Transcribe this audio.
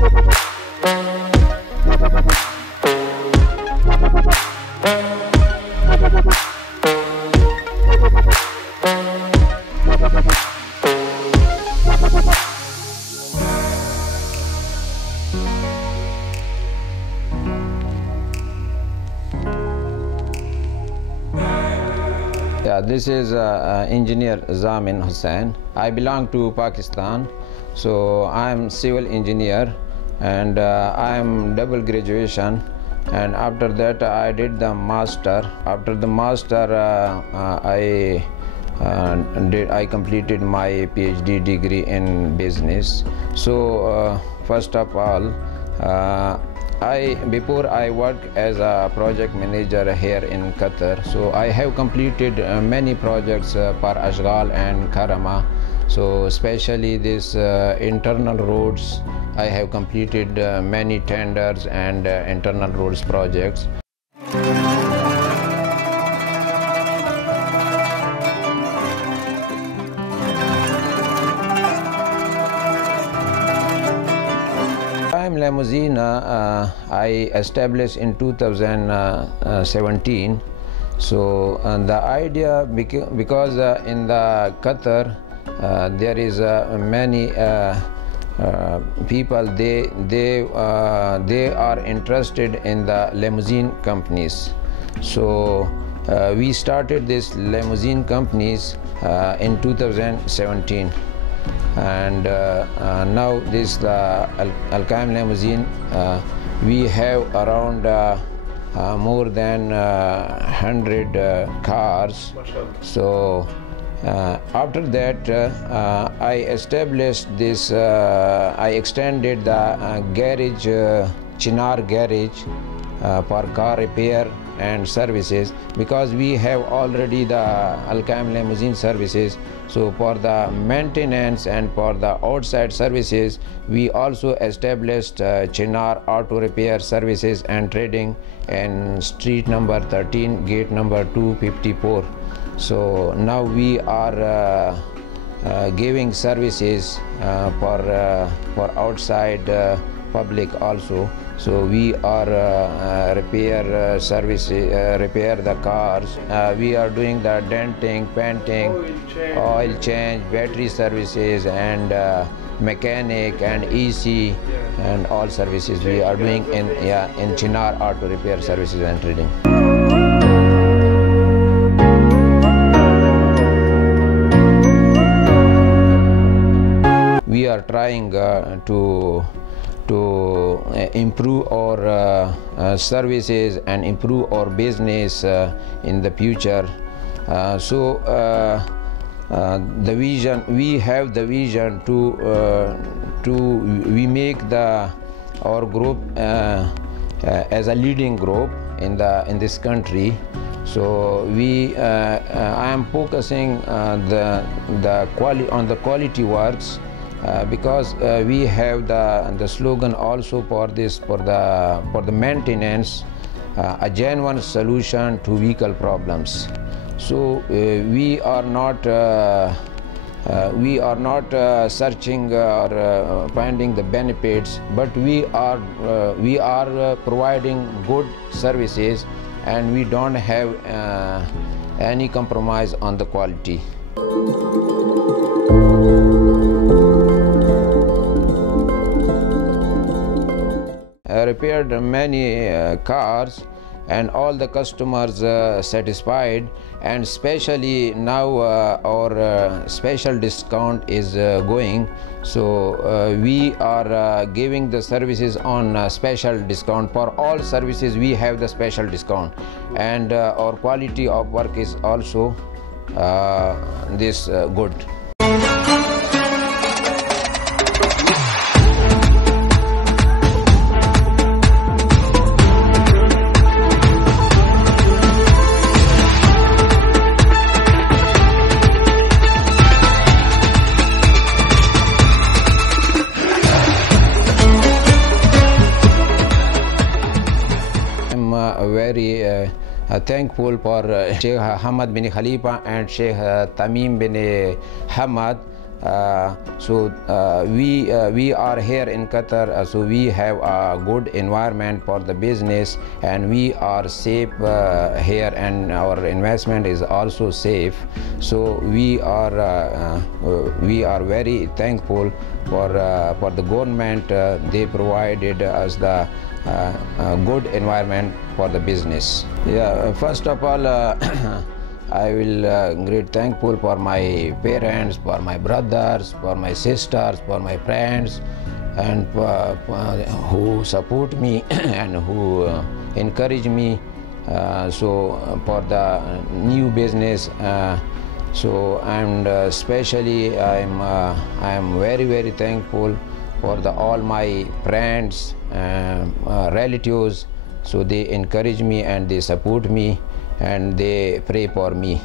Yeah, this is engineer Zamin Hussain. I belong to Pakistan, so I am civil engineer, and I am double graduation, and after that I did the master. After the master, I completed my PhD degree in business. So first of all, before I work as a project manager here in Qatar, so I have completed many projects for Ashghal and Karama. So especially this internal roads, I have completed many tenders and internal roads projects. Limousine I established in 2017. So the idea, because in the Qatar there is many people, they are interested in the limousine companies. So we started this limousine companies in 2017. And now this Al-Qaim limousine, we have around more than 100 cars. So after that I established this, I extended the garage, Chinar garage, for car repair and services, because we have already the Al-Qaim limousine services. So for the maintenance and for the outside services, we also established Chinar Auto repair services and trading in street number 13, gate number 254. So now we are giving services for outside public also. So we are repair services, repair the cars. We are doing the denting, painting, oil change, battery services, and mechanic and EC and all services we are doing in Chinar Auto repair services and trading. We are trying to improve our services and improve our business in the future. So the vision, we have the vision we make our group as a leading group in this country. So I am focusing on the quality works. Because we have the slogan also for the maintenance, a genuine solution to vehicle problems. So we are not searching or finding the benefits, but we are providing good services, and we don't have any compromise on the quality. Repaired many cars, and all the customers satisfied, and especially now our special discount is going. So we are giving the services on special discount. For all services we have the special discount, and our quality of work is also this good. Very thankful for Sheikh Hamad bin Khalifa and Sheikh Tamim bin Hamad We are here in Qatar, so we have a good environment for the business, and we are safe here, and our investment is also safe. So we are very thankful for the government. They provided us the good environment for the business. Yeah, first of all, I will great thankful for my parents, for my brothers, for my sisters, for my friends, and who support me and who encourage me. So for the new business. And especially I am very thankful for all my friends, relatives. So they encourage me and they support me and they pray for me.